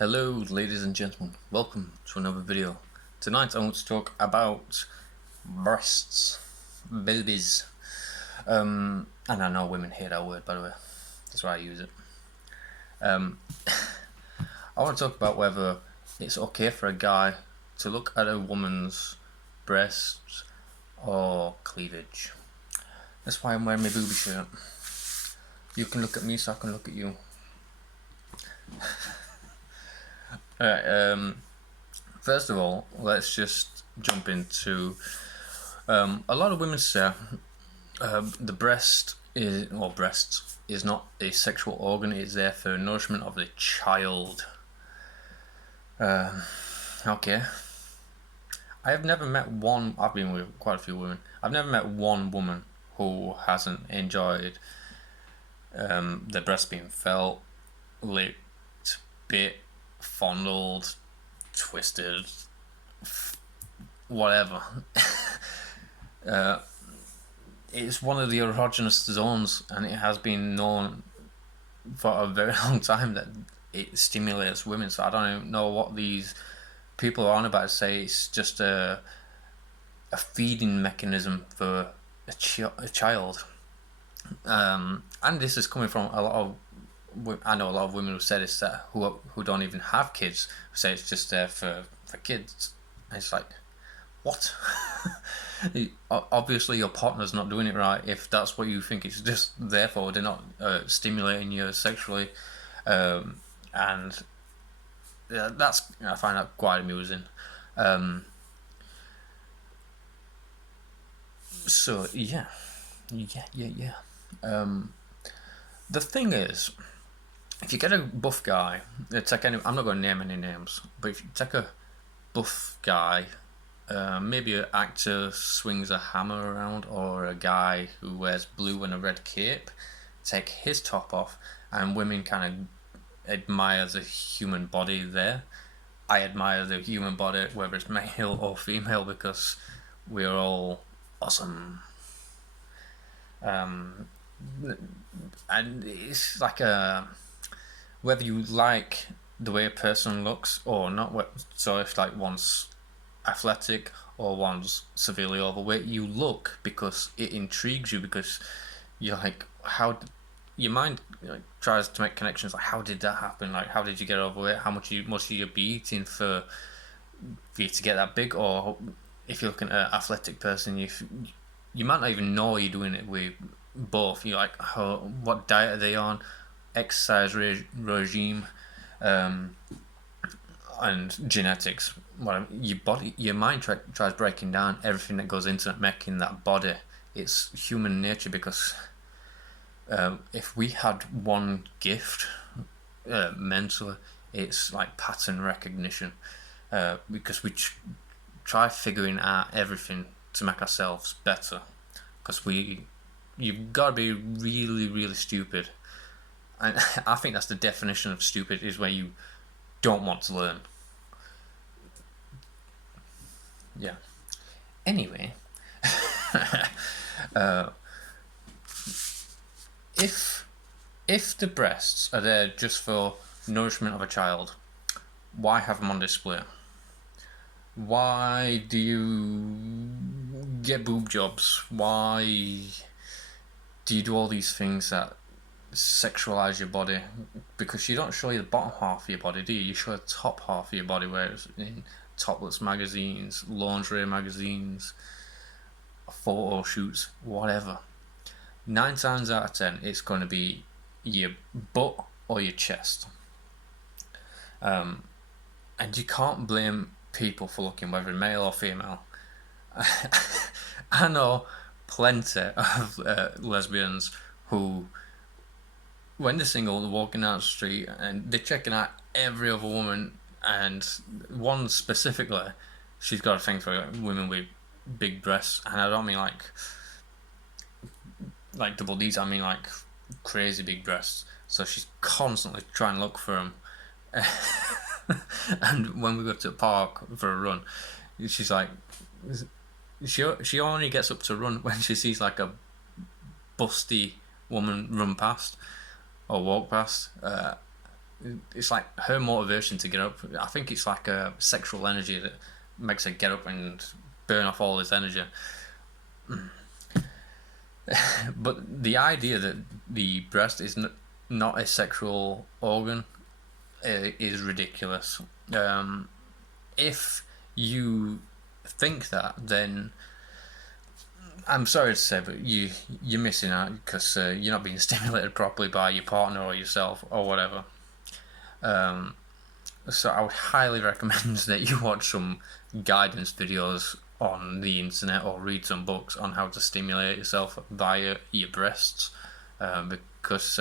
Hello ladies and gentlemen, welcome to another video. Tonight I want to talk about breasts, babies. And I know women hate that word, by the way, that's why I use it. I want to talk about whether it's okay for a guy to look at a woman's breasts or cleavage. That's why I'm wearing my booby shirt. You can look at me so I can look at you. Alright, first of all, let's just jump into a lot of women say the breasts is not a sexual organ, it is there for nourishment of the child. Okay. I have never met one, I've been with quite a few women, I've never met one woman who hasn't enjoyed their breast being felt, licked, bit, fondled, twisted, whatever. It's one of the erogenous zones, and it has been known for a very long time that it stimulates women. So I don't even know what these people are on about. Say it's just a feeding mechanism for a child. And this is coming from a lot of, I know a lot of women who say this, that who don't even have kids, who say it's just there for kids. And it's like, what? Obviously your partner's not doing it right if that's what you think it's just there for. They're not stimulating you sexually, and that's, I find that quite amusing. So yeah. The thing is, if you get a buff guy, I'm not going to name any names, but if you take a buff guy, maybe an actor swings a hammer around, or a guy who wears blue and a red cape, take his top off, and women kind of admire the human body there. I admire the human body, whether it's male or female, because we're all awesome. And it's like whether you like the way a person looks or not. So if like one's athletic or one's severely overweight, you look because it intrigues you, because you're like, your mind tries to make connections, like how did that happen, like how did you get overweight, how much must you be eating for you to get that big. Or if you're looking at an athletic person, you might not even know you're doing it with both. You're like, oh, what diet are they on, exercise regime, and genetics. Well, your mind tries breaking down everything that goes into making that body. It's human nature, because if we had one gift mentally, it's like pattern recognition, because we try figuring out everything to make ourselves better, because you've got to be really, really stupid. And I think that's the definition of stupid, is where you don't want to learn. Yeah. Anyway, if the breasts are there just for nourishment of a child, why have them on display? Why do you get boob jobs? Why do you do all these things that sexualize your body? Because you don't show you the bottom half of your body, do you? You show the top half of your body, whereas in topless magazines, lingerie magazines, photo shoots, whatever, 9 times out of 10 it's going to be your butt or your chest. And you can't blame people for looking, whether male or female. I know plenty of lesbians who, when they're single, they're walking down the street and they're checking out every other woman, and one specifically, she's got a thing for women with big breasts, and I don't mean like double D's, I mean like crazy big breasts. So she's constantly trying to look for them. And when we go to the park for a run, she's like, she only gets up to run when she sees like a busty woman run past or walk past. it's like her motivation to get up. I think it's like a sexual energy that makes her get up and burn off all this energy. But the idea that the breast is not a sexual organ is ridiculous. If you think that, then I'm sorry to say, but you're missing out because you're not being stimulated properly by your partner or yourself or whatever. So I would highly recommend that you watch some guidance videos on the internet or read some books on how to stimulate yourself via your breasts, because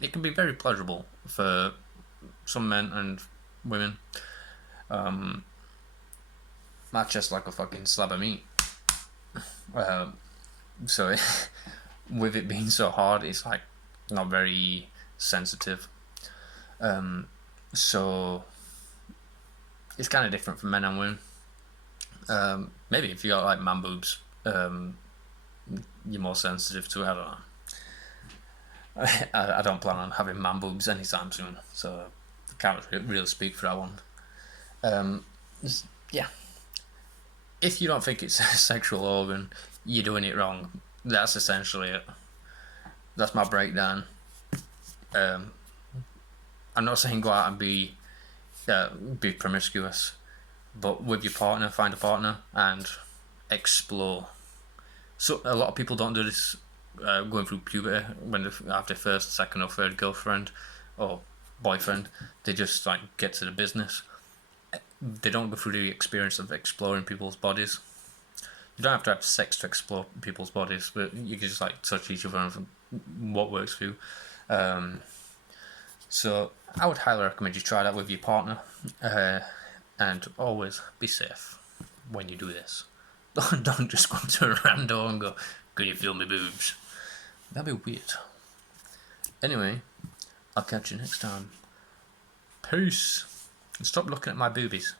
it can be very pleasurable for some men and women. My chest like a fucking slab of meat. So with it being so hard, it's like not very sensitive. So it's kind of different for men and women. Maybe if you got like man boobs, you're more sensitive to it. I don't know. I don't plan on having man boobs anytime soon, so I can't really speak for that one. Yeah. If you don't think it's a sexual organ, you're doing it wrong. That's essentially it. That's my breakdown. I'm not saying go out and be promiscuous, but with your partner, find a partner and explore. So a lot of people don't do this going through puberty when they have their first, second, or third girlfriend or boyfriend. They just like get to the business. They don't go through the experience of exploring people's bodies. You don't have to have sex to explore people's bodies, but you can just like touch each other and what works for you. So I would highly recommend you try that with your partner, and always be safe when you do this. Don't just go to a rando and go, "Can you feel my boobs?" That'd be weird. Anyway, I'll catch you next time. Peace. And stop looking at my boobies.